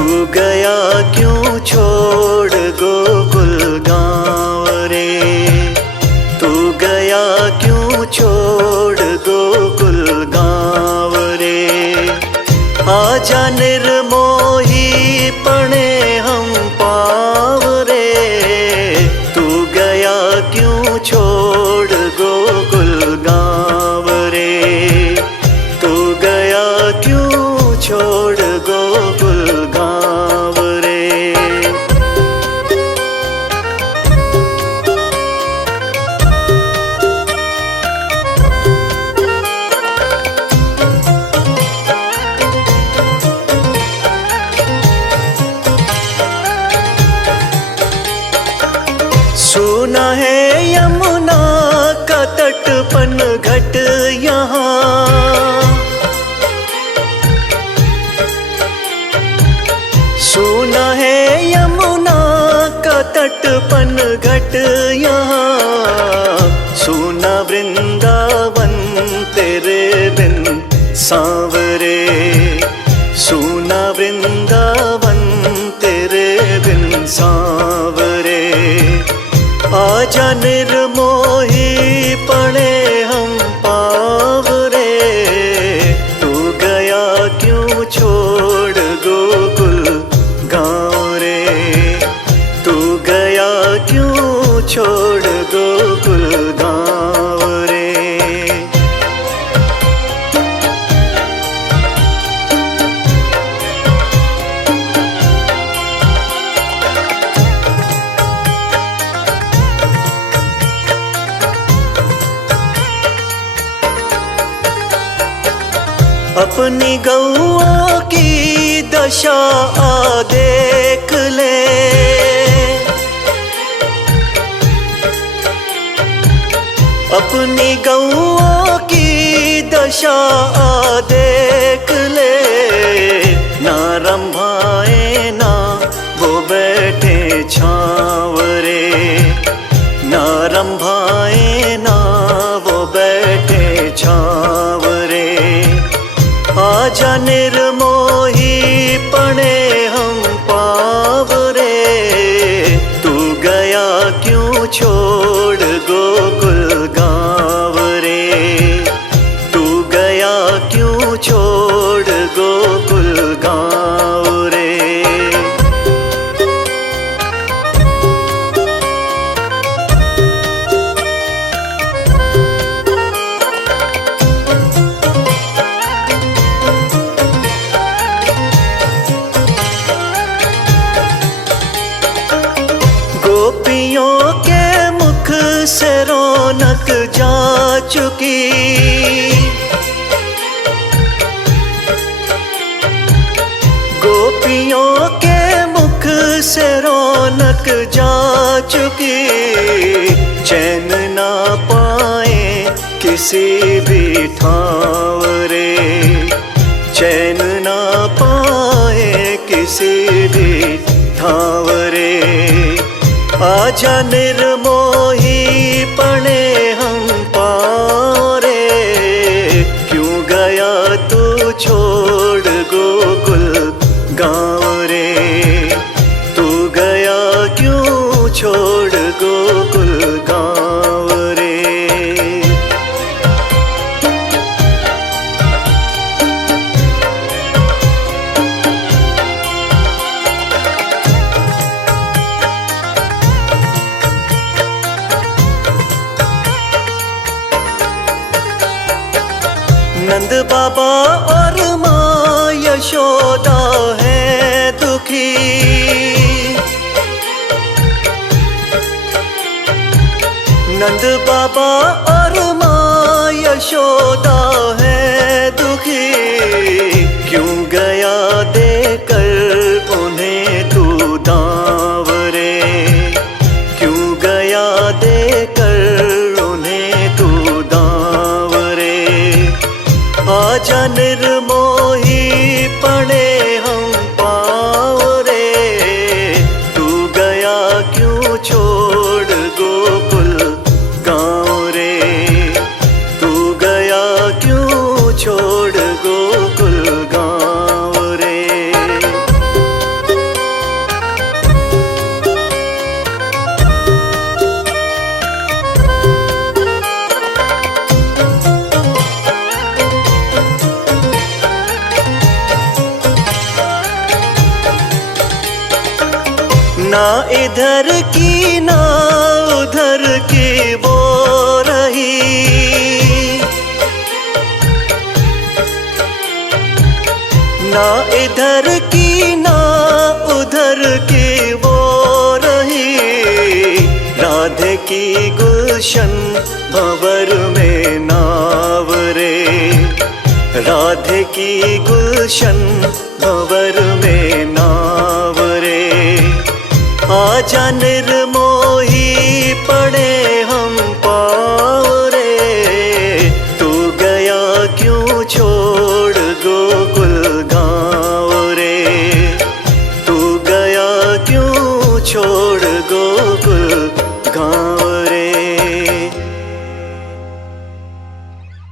तू गया क्यों छोड़ गोकुल गाँव रे, तू गया क्यों छोड़ गोकुल गाँव रे। आजा निर्मोही पणे हम पाव रे, तू गया क्यों छोड़ गोकुल गाँव रे, तू गया क्यों छोड़ गोकुल गाँव रे। सुना है यमुना का तटपन घट यहाँ, सुना है यमुना का तटपन घट यहाँ। सुना वृंदावन तेरे बिन सांवरे, सुना वृंदावन तेरे बिन सांवरे। आजा निर्मोही पड़े हम पाव रे, तू गया क्यों छोड़ गोकुल गाँव रे, तू गया क्यों छोड़ गोकुल गाँव रे। अपनी गौओं की दशा आ देख ले, अपनी गौओं की दशा आ देख ले। ना रंभाए ना वो बैठे छाँव रे, ना रंभाए ना वो बैठे छाँव रे। आजा निर्मोही पणे हम पाव रे, तू गया क्यों छोड़ गोकुल गाँव रे, तू गया क्यों छोड़ गोकुल गाँव रे। गोपियों के मुख से रौनक जा चुकी, गोपियों के मुख से रौनक जा चुकी। चैन ना पाए किसी भी ठाव रे, चैन ना पाए किसी भी ठाव रे। आजा निर्मोही पणे हम पारे, क्यों गया तू छोड़ गोकुल गाँव रे, तू गया क्यों छोड़ गोकुल गाँव रे। नंद बाबा और माँ यशोदा है दुखी, नंद बाबा और माँ यशोदा है दुखी। क्यों गया देकर उन्हें तू दाँव रे, क्यों गया देकर उन्हें तू दाँव रे। आजा निर्मोही पड़े हम पाँव रे, तू गया क्यों छोड़ गोकुल गाँव रे, तू गया क्यों छोड़ गोकुल गाँव ना इधर की ना उधर की वो रही, ना इधर की ना उधर की वो रही। राधे की गुलशन भंवर में नाव रे, राधे की गुलशन भंवर में नाव रे। आजा निर्मोही पड़े हम पाँव रे, तू गया क्यों छोड़ गोकुल गाँव रे, तू गया क्यों छोड़